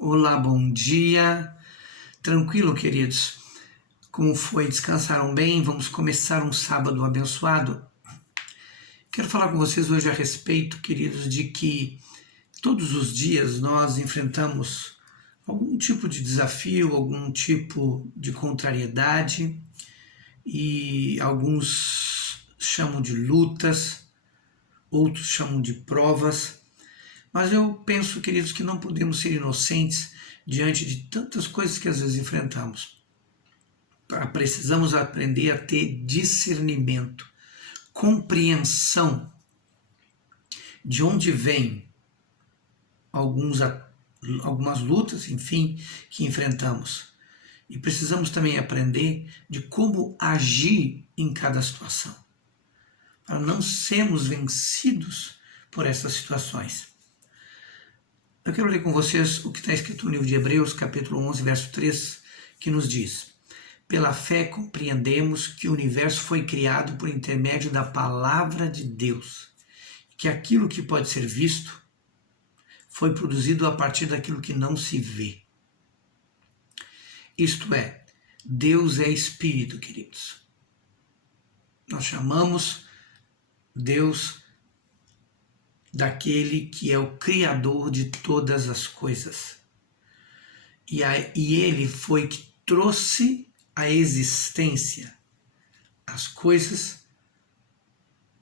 Olá, bom dia. Tranquilo, queridos? Como foi? Descansaram bem? Vamos começar um sábado abençoado? Quero falar com vocês hoje a respeito, queridos, de que todos os dias nós enfrentamos algum tipo de desafio, algum tipo de contrariedade e alguns chamam de lutas, outros chamam de provas. Mas eu penso, queridos, que não podemos ser inocentes diante de tantas coisas que às vezes enfrentamos. Precisamos aprender a ter discernimento, compreensão de onde vêm algumas lutas, enfim, que enfrentamos. E precisamos também aprender de como agir em cada situação, para não sermos vencidos por essas situações. Eu quero ler com vocês o que está escrito no livro de Hebreus, capítulo 11, verso 3, que nos diz: pela fé compreendemos que o universo foi criado por intermédio da palavra de Deus, que aquilo que pode ser visto foi produzido a partir daquilo que não se vê. Isto é, Deus é Espírito, queridos. Nós chamamos Deus daquele que é o Criador de todas as coisas. E Ele foi que trouxe à existência as coisas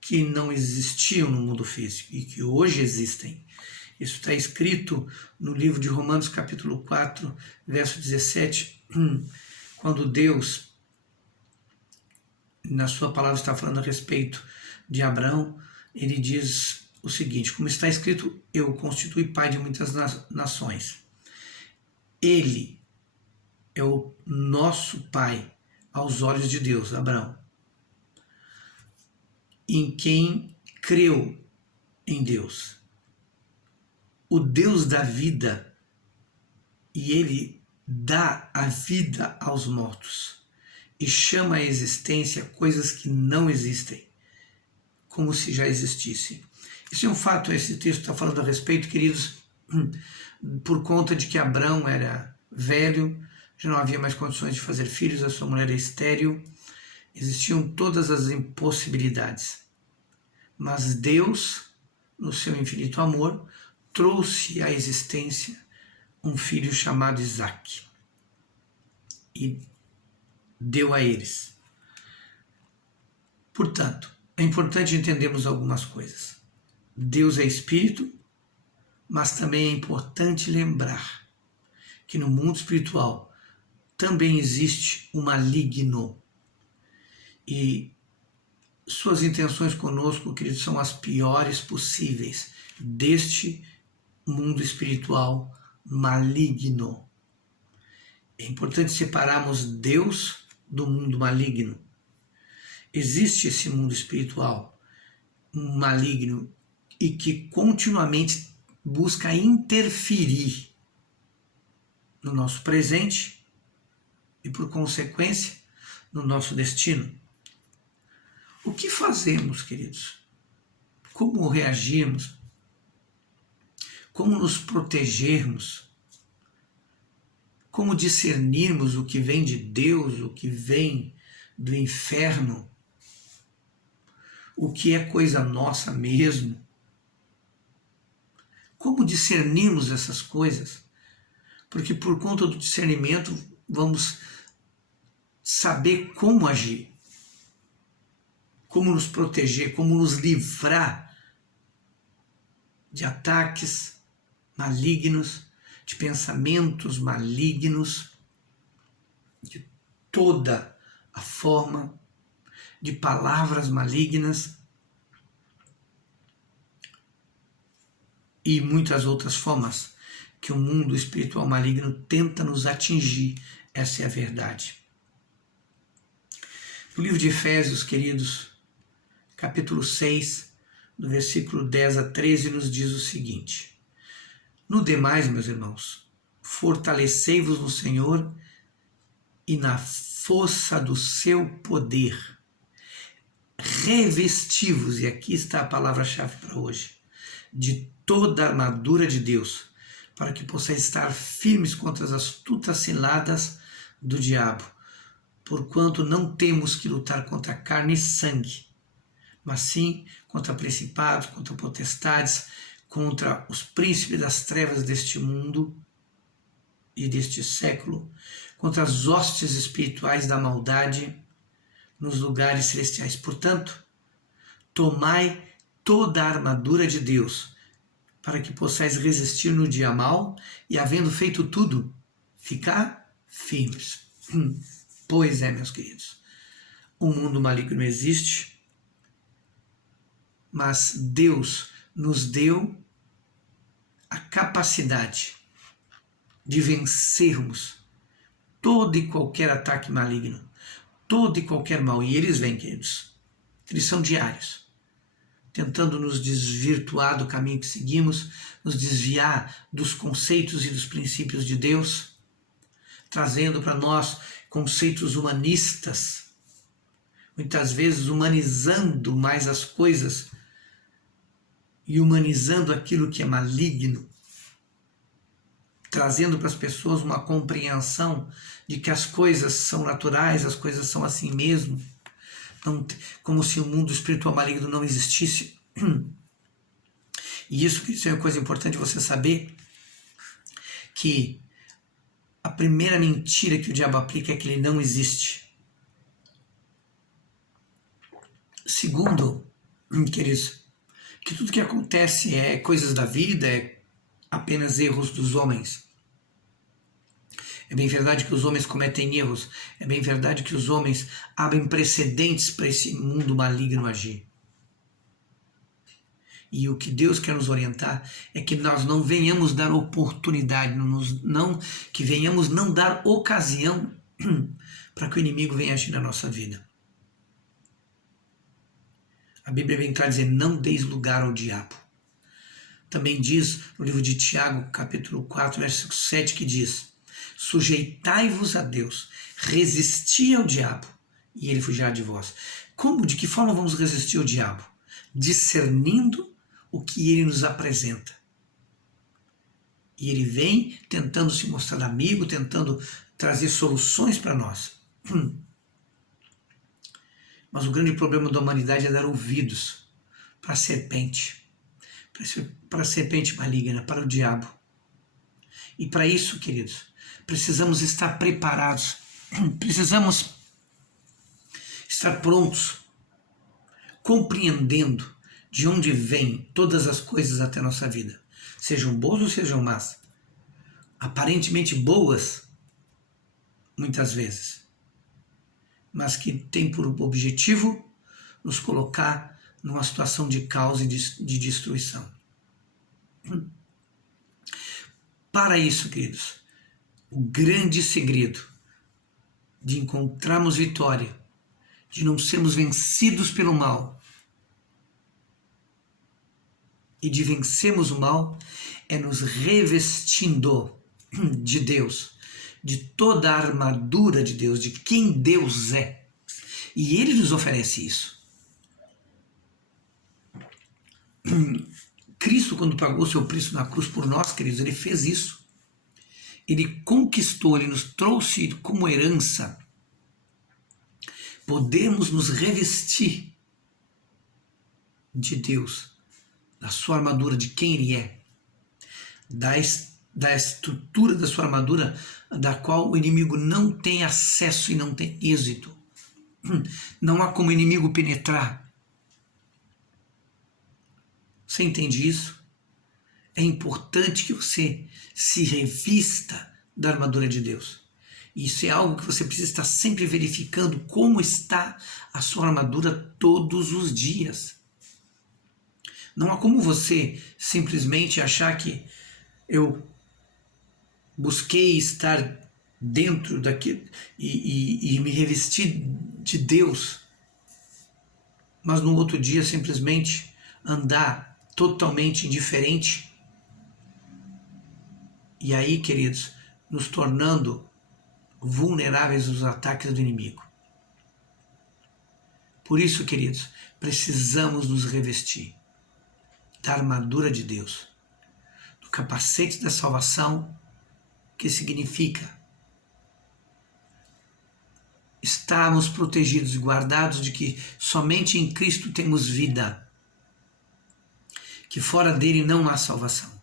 que não existiam no mundo físico e que hoje existem. Isso está escrito no livro de Romanos, capítulo 4, verso 17, quando Deus, na sua palavra, está falando a respeito de Abraão, ele diz o seguinte: como está escrito, eu o constituí pai de muitas nações. Ele é o nosso pai aos olhos de Deus, Abraão, em quem creu em Deus, o Deus da vida, e ele dá a vida aos mortos e chama à existência coisas que não existem, como se já existissem. Isso é um fato, esse texto está falando a respeito, queridos, por conta de que Abraão era velho, já não havia mais condições de fazer filhos, a sua mulher era estéril, existiam todas as impossibilidades. Mas Deus, no seu infinito amor, trouxe à existência um filho chamado Isaque e deu a eles. Portanto, é importante entendermos algumas coisas. Deus é Espírito, mas também é importante lembrar que no mundo espiritual também existe o maligno. E suas intenções conosco, queridos, são as piores possíveis deste mundo espiritual maligno. É importante separarmos Deus do mundo maligno. Existe esse mundo espiritual maligno e que continuamente busca interferir no nosso presente e, por consequência, no nosso destino. O que fazemos, queridos? Como reagirmos? Como nos protegermos? Como discernirmos o que vem de Deus, o que vem do inferno? O que é coisa nossa mesmo? Como discernirmos essas coisas? Porque por conta do discernimento vamos saber como agir, como nos proteger, como nos livrar de ataques malignos, de pensamentos malignos, de toda a forma de palavras malignas e muitas outras formas que o mundo espiritual maligno tenta nos atingir. Essa é a verdade. No livro de Efésios, queridos, capítulo 6, do versículo 10 a 13, nos diz o seguinte: no demais, meus irmãos, fortalecei-vos no Senhor e na força do seu poder. Revesti-vos, e aqui está a palavra-chave para hoje, de toda a armadura de Deus, para que possais estar firmes contra as astutas ciladas do diabo, porquanto não temos que lutar contra carne e sangue, mas sim contra principados, contra potestades, contra os príncipes das trevas deste mundo e deste século, contra as hostes espirituais da maldade nos lugares celestiais. Portanto, tomai toda a armadura de Deus, para que possais resistir no dia mau e, havendo feito tudo, ficar firmes. Pois é, meus queridos, o mundo maligno existe, mas Deus nos deu a capacidade de vencermos todo e qualquer ataque maligno, todo e qualquer mal. E eles vêm, queridos. Eles são diários, tentando nos desvirtuar do caminho que seguimos, nos desviar dos conceitos e dos princípios de Deus, trazendo para nós conceitos humanistas, muitas vezes humanizando mais as coisas e humanizando aquilo que é maligno, trazendo para as pessoas uma compreensão de que as coisas são naturais, as coisas são assim mesmo, não, como se o mundo espiritual maligno não existisse. E isso é uma coisa importante você saber, que a primeira mentira que o diabo aplica é que ele não existe. Segundo, queridos, que tudo que acontece é coisas da vida, é apenas erros dos homens. É bem verdade que os homens cometem erros, é bem verdade que os homens abrem precedentes para esse mundo maligno agir. E o que Deus quer nos orientar é que nós não venhamos dar oportunidade, que venhamos não dar ocasião para que o inimigo venha agir na nossa vida. A Bíblia vem cá dizer, não deis lugar ao diabo. Também diz no livro de Tiago, capítulo 4, versículo 7, que diz, sujeitai-vos a Deus, resisti ao diabo, e ele fugirá de vós. Como, de que forma vamos resistir ao diabo? Discernindo o que ele nos apresenta. E ele vem tentando se mostrar amigo, tentando trazer soluções para nós. Mas o grande problema da humanidade é dar ouvidos para a serpente maligna, para o diabo. E para isso, queridos, precisamos estar preparados, precisamos estar prontos, compreendendo de onde vêm todas as coisas até a nossa vida, sejam boas ou sejam más, aparentemente boas, muitas vezes, mas que tem por objetivo nos colocar numa situação de caos e de destruição. Para isso, queridos, o grande segredo de encontrarmos vitória, de não sermos vencidos pelo mal e de vencermos o mal, é nos revestindo de Deus, de toda a armadura de Deus, de quem Deus é. E Ele nos oferece isso. Cristo, quando pagou o seu preço na cruz por nós, queridos, Ele fez isso. Ele conquistou, Ele nos trouxe como herança. Podemos nos revestir de Deus, da sua armadura, de quem Ele é, da estrutura da sua armadura, da qual o inimigo não tem acesso e não tem êxito. Não há como o inimigo penetrar. Você entende isso? É importante que você se revista da armadura de Deus. Isso é algo que você precisa estar sempre verificando como está a sua armadura todos os dias. Não há como você simplesmente achar que eu busquei estar dentro daquilo e me revestir de Deus, mas no outro dia simplesmente andar totalmente indiferente. E aí, queridos, nos tornando vulneráveis aos ataques do inimigo. Por isso, queridos, precisamos nos revestir da armadura de Deus. No capacete da salvação, que significa estarmos protegidos e guardados de que somente em Cristo temos vida, que fora dele não há salvação.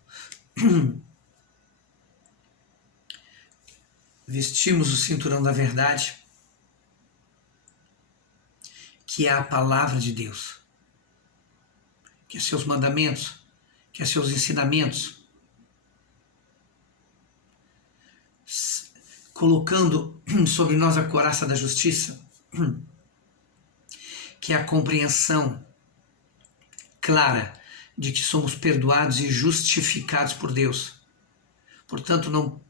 Vestimos o cinturão da verdade, que é a palavra de Deus, que é seus mandamentos, que é seus ensinamentos, colocando sobre nós a couraça da justiça, que é a compreensão clara de que somos perdoados e justificados por Deus. Portanto, não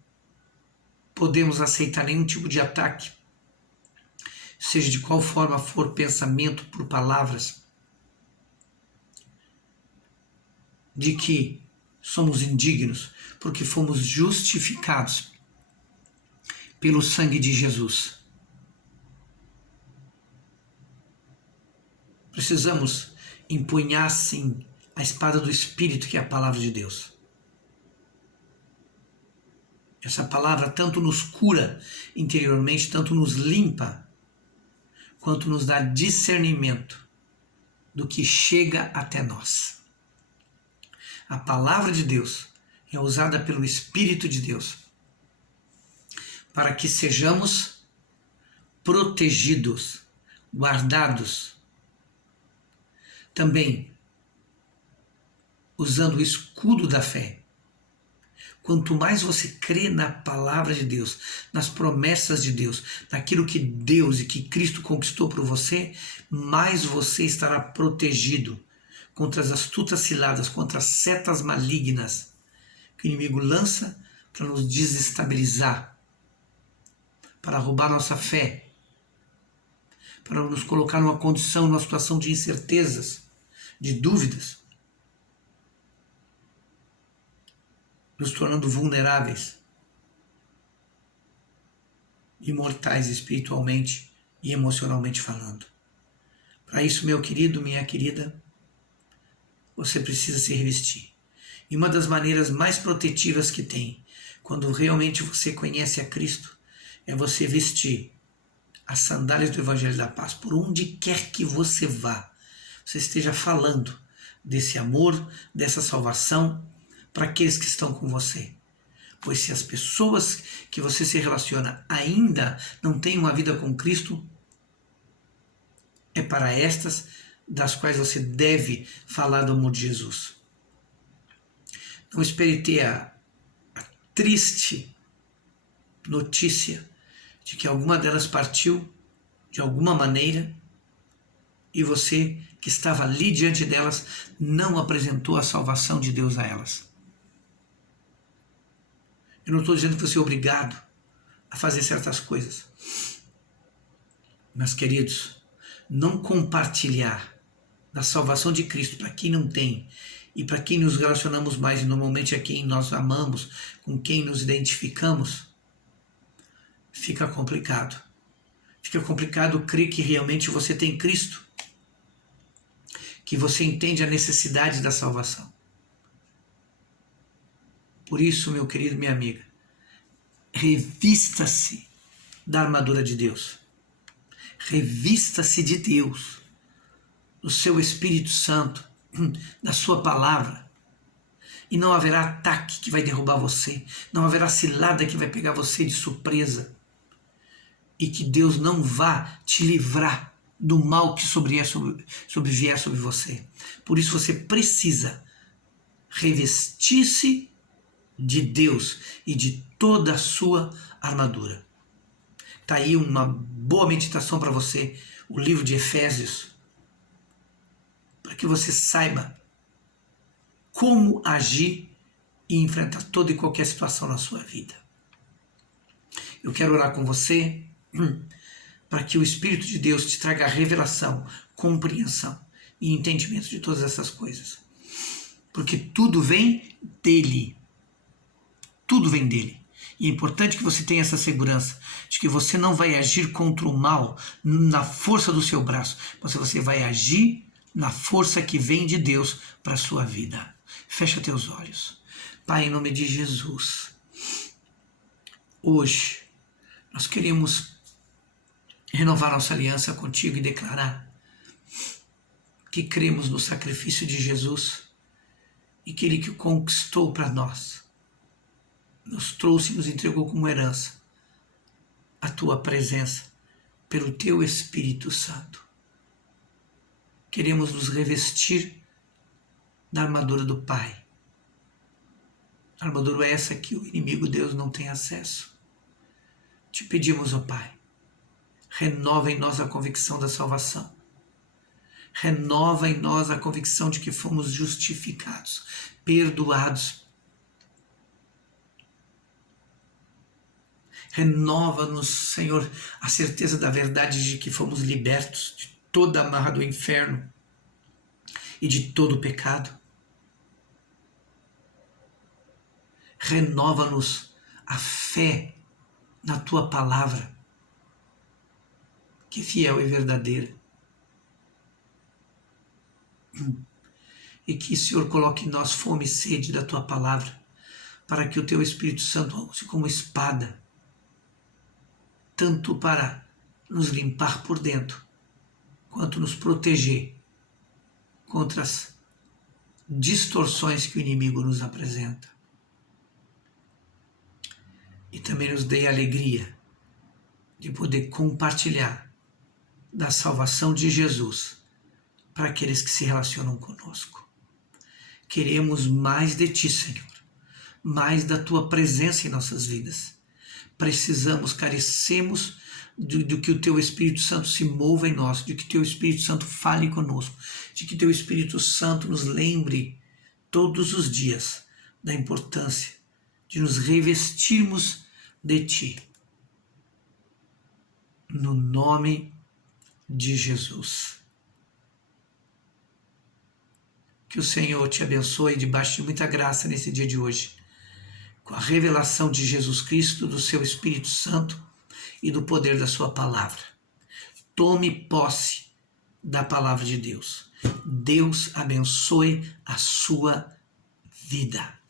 podemos aceitar nenhum tipo de ataque, seja de qual forma for, pensamento, por palavras, de que somos indignos, porque fomos justificados pelo sangue de Jesus. Precisamos empunhar, sim, a espada do Espírito, que é a palavra de Deus. Essa palavra tanto nos cura interiormente, tanto nos limpa, quanto nos dá discernimento do que chega até nós. A palavra de Deus é usada pelo Espírito de Deus para que sejamos protegidos, guardados. Também usando o escudo da fé. Quanto mais você crê na palavra de Deus, nas promessas de Deus, naquilo que Deus e que Cristo conquistou por você, mais você estará protegido contra as astutas ciladas, contra as setas malignas que o inimigo lança para nos desestabilizar, para roubar nossa fé, para nos colocar numa condição, numa situação de incertezas, de dúvidas, nos tornando vulneráveis, imortais espiritualmente e emocionalmente falando. Para isso, meu querido, minha querida, você precisa se revestir. E uma das maneiras mais protetivas que tem, quando realmente você conhece a Cristo, é você vestir as sandálias do Evangelho da Paz. Por onde quer que você vá, você esteja falando desse amor, dessa salvação para aqueles que estão com você. Pois se as pessoas que você se relaciona ainda não têm uma vida com Cristo, é para estas das quais você deve falar do amor de Jesus. Não espere ter a triste notícia de que alguma delas partiu de alguma maneira e você que estava ali diante delas não apresentou a salvação de Deus a elas. Eu não estou dizendo que você é obrigado a fazer certas coisas. Mas, queridos, não compartilhar da salvação de Cristo para quem não tem e para quem nos relacionamos mais, e normalmente é quem nós amamos, com quem nos identificamos, fica complicado. Fica complicado crer que realmente você tem Cristo, que você entende a necessidade da salvação. Por isso, meu querido, minha amiga, revista-se da armadura de Deus. Revista-se de Deus, do seu Espírito Santo, da sua palavra. E não haverá ataque que vai derrubar você. Não haverá cilada que vai pegar você de surpresa. E que Deus não vá te livrar do mal que sobrevier sobre você. Por isso você precisa revestir-se de Deus e de toda a sua armadura. Está aí uma boa meditação para você, o livro de Efésios, para que você saiba como agir e enfrentar toda e qualquer situação na sua vida. Eu quero orar com você para que o Espírito de Deus te traga revelação, compreensão e entendimento de todas essas coisas. Porque tudo vem dele. Tudo vem dele. E é importante que você tenha essa segurança de que você não vai agir contra o mal na força do seu braço, mas você vai agir na força que vem de Deus para a sua vida. Fecha teus olhos. Pai, em nome de Jesus, hoje nós queremos renovar nossa aliança contigo e declarar que cremos no sacrifício de Jesus e que Ele que conquistou para nós, nos trouxe e nos entregou como herança a Tua presença pelo Teu Espírito Santo. Queremos nos revestir da armadura do Pai. A armadura é essa que o inimigo Deus não tem acesso. Te pedimos, ó Pai, renova em nós a convicção da salvação. Renova em nós a convicção de que fomos justificados, perdoados. Renova-nos, Senhor, a certeza da verdade de que fomos libertos de toda a amarra do inferno e de todo o pecado. Renova-nos a fé na Tua palavra, que é fiel e verdadeira. E que, Senhor, coloque em nós fome e sede da Tua palavra, para que o Teu Espírito Santo a use como espada, tanto para nos limpar por dentro, quanto nos proteger contra as distorções que o inimigo nos apresenta. E também nos dê a alegria de poder compartilhar da salvação de Jesus para aqueles que se relacionam conosco. Queremos mais de Ti, Senhor, mais da Tua presença em nossas vidas. Precisamos, carecemos do que o Teu Espírito Santo se mova em nós, de que Teu Espírito Santo fale conosco, de que Teu Espírito Santo nos lembre todos os dias da importância de nos revestirmos de Ti. No nome de Jesus. Que o Senhor te abençoe debaixo de muita graça nesse dia de hoje, com a revelação de Jesus Cristo, do seu Espírito Santo e do poder da sua palavra. Tome posse da palavra de Deus. Deus abençoe a sua vida.